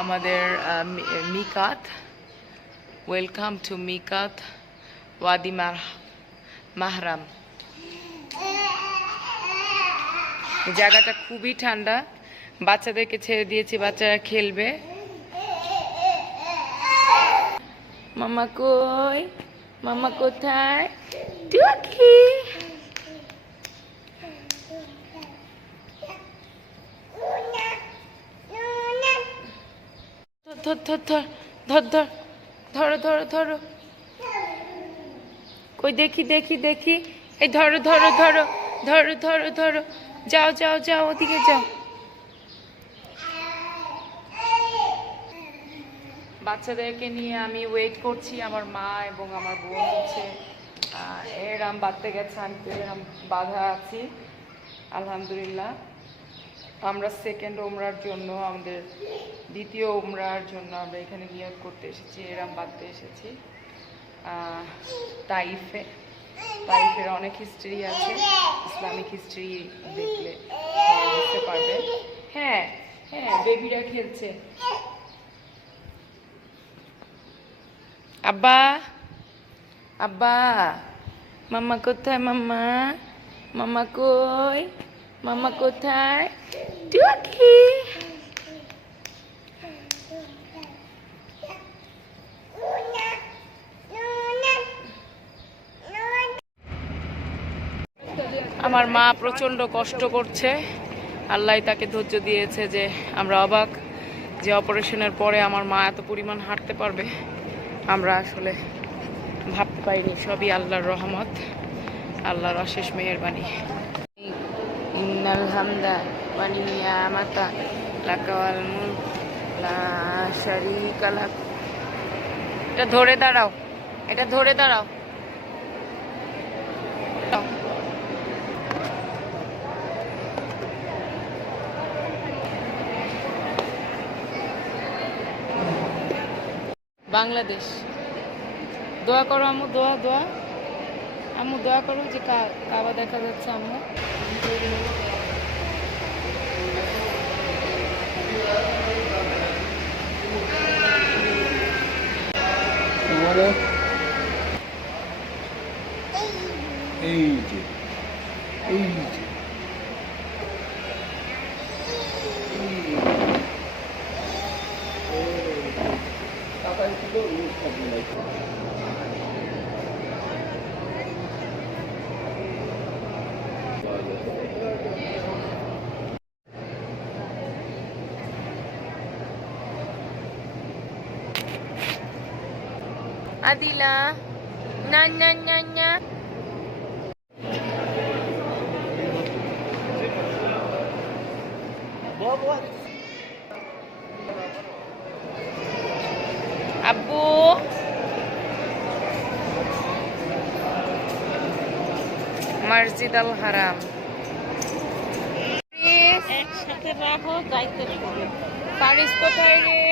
আমাদের মিকাত। Welcome to মিকাত ওয়াদি মাহরাম। জায়গাটা খুবই ঠান্ডা। বাচ্চাদেরকে ছেড়ে দিয়েছি, বাচ্চারা খেলবে। মামা কই? মামা কোথায়? ধর ধর ধর ধর ধর, ধরো ধরো ধরো। কই দেখি দেখি দেখি। এই ধরো ধরো ধরো ধরো ধরো ধরো। যাও যাও যাও, ওদিকে যাও। বাচ্চাদেরকে নিয়ে আমি ওয়েট করছি, আমার মা এবং আমার বোন হচ্ছে। এরাম বাঁধতে গেছে, আমি এরাম বাধা আছি। আলহামদুলিল্লাহ। আমরা সেকেন্ড ওমরার জন্য, আমাদের দ্বিতীয় ওমরার জন্য আমরা এখানে নিয়োগ করতে এসেছি, এরাম বাঁধতে এসেছি। তাইফে, তাইফের অনেক হিস্ট্রি আছে, ইসলামিক হিস্ট্রি দেখলে বুঝতে পারবে। হ্যাঁ হ্যাঁ বেবিরা খেলছে। আব্বা আব্বা, মাম্মা কোথায় মাম্মা? মাম্মা কই? মাম্মা কোথায় টুকি আমার মা প্রচণ্ড কষ্ট করছে। আল্লাহ তাকে ধৈর্য দিয়েছে যে আমরা অবাক যে অপারেশনের পরে আমার মা এত পরিমাণ হাঁটতে পারবে। আমরা আসলে ভাবতে পারিনি সবই আল্লাহর রহমত আল্লাহর অশেষ মেহেরবানি। নিয়ামাতা লাকা ওয়াল মুলক লা শারীকা লাক এটা ধরে দাঁড়াও। এটা ধরে দাঁড়াও। বাংলাদেশ। দোয়া করো আম্মু, দোয়া দোয়া। আম্মু, দোয়া করো যে কাবা দেখা যাচ্ছে আম্মু আমারও এই যে এই যে এই যে। টাকায় ছিল ইউজ থাকবে না আদিলা না না না না আব্বু মসজিদ আল হারাম একসাথে রাখো করবে পারিস কোথায় রে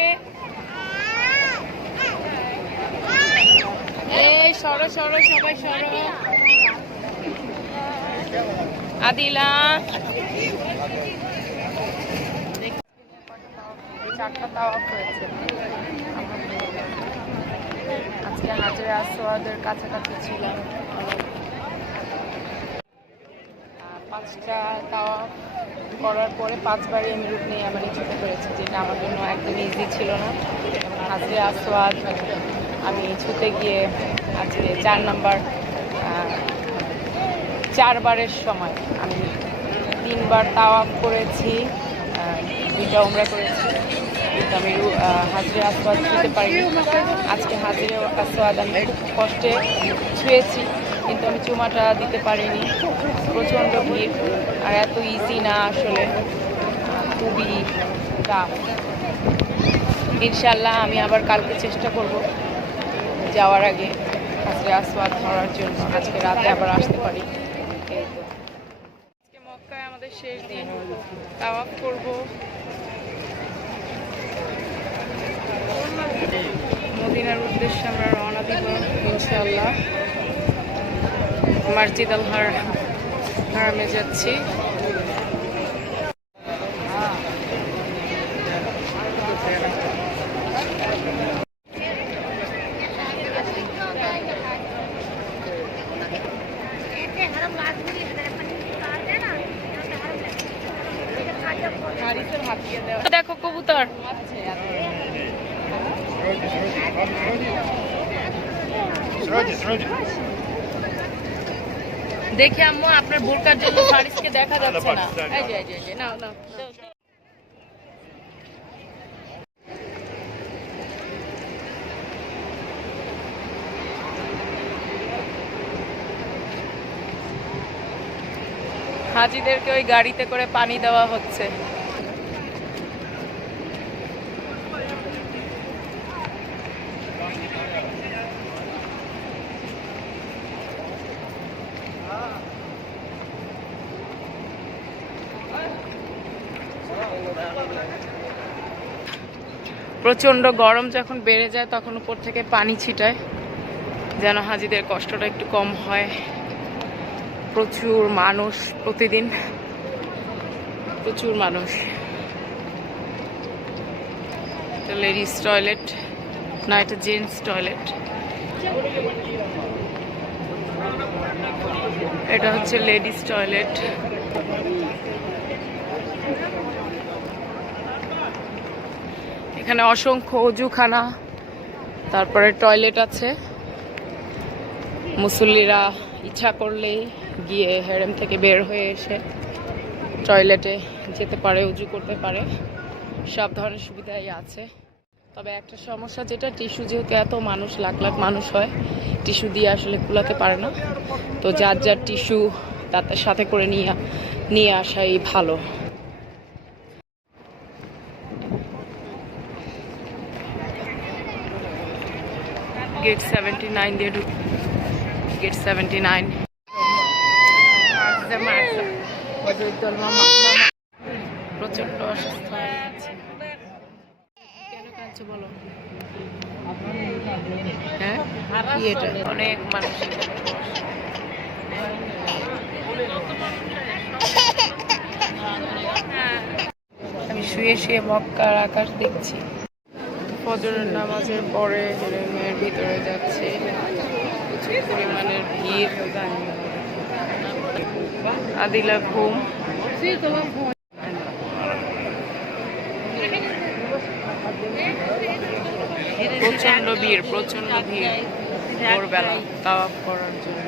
এই সরো সরো, সবাই সরো। আদিলা। চারটা তাওয়াফ হয়েছে। আজকে হাজারে আসোয়াদের কাছাকাছি ছিলাম পাঁচটা তাওয়াফ করার পরে পাঁচবারই আমি রূপ নিয়ে আমার ছুটে পেরেছি যেটা আমার জন্য একদম ইজি ছিল না। হাজরে আসওয়াদ আমি ছুটে গিয়ে আজকে চার নাম্বার চারবারের সময় আমি তিনবার তাওয়াফ করেছি দুইটা উমরা করেছি, কিন্তু আমি হাজরে আসওয়াদ ছুঁতে পারিনি। আজকে হাজরে আসওয়াদ আমি খুব কষ্টে ছুঁয়েছি, কিন্তু আমি চুমাটা দিতে পারিনি। প্রচণ্ড ভিড়, আর এত ইজি না আসলে খুবই টাফ ইনশাল্লাহ আমি আবার কালকে চেষ্টা করব। যাওয়ার আগে হাজরে আসওয়াদ ধরার জন্য আজকে রাতে আবার আসতে পারি। আজকে মক্কায় আমাদের শেষ দিন। তাওয়াফ করব। মদিনার উদ্দেশ্যে আমরা রওনা দিব, ইনশাআল্লাহ। মসজিদ আল হার হারামে যাচ্ছি দেখো কবুতর দেখে আম্মু আপনার বোরকার জন্য ফারিসকে দেখা যাচ্ছে না। এই যে, এই যে নাও নাও। হাজিদেরকে ওই গাড়িতে করে পানি দেওয়া হচ্ছে। প্রচণ্ড গরম যখন বেড়ে যায়, তখন উপর থেকে পানি ছিটায়, যেন হাজিদের কষ্টটা একটু কম হয়। প্রচুর মানুষ প্রতিদিন, প্রচুর মানুষ। লেডিস টয়লেট না এটা জেন্টস টয়লেট এটা হচ্ছে লেডিস টয়লেট এখানে অসংখ্য অজুখানা, তারপরে টয়লেট আছে। মুসল্লিরা ইচ্ছা করলে গিয়ে হেরেম থেকে বের হয়ে এসে টয়লেটে যেতে পারে, উজু করতে পারে। সব ধরনের সুবিধাই আছে। তবে একটা সমস্যা যেটা, টিস্যু যেহেতু এত মানুষ, লাখ লাখ মানুষ হয়, টিস্যু দিয়ে আসলে কুলাতে পারে না। তো যার যার টিস্যু তার সাথে করে নিয়ে নিয়ে আসাই ভালো। গেট সেভেন্টি নাইন দিয়ে ঢুক গেট সেভেন্টি নাইন প্রচণ্ড অসুস্থ হয়ে গেছে। কেন হ্যাঁ? অনেক মানুষ আমি শুয়ে শুয়ে মক্কার আকাশ দেখছি। ফজরের নামাজের পরে হেরেমের ভিতরে যাচ্ছে। প্রচুর পরিমাণের ভিড়। ঘুম। প্রচণ্ড ভিড় প্রচণ্ড ভিড়। ভোরবেলা তাওয়াফ করার জন্য।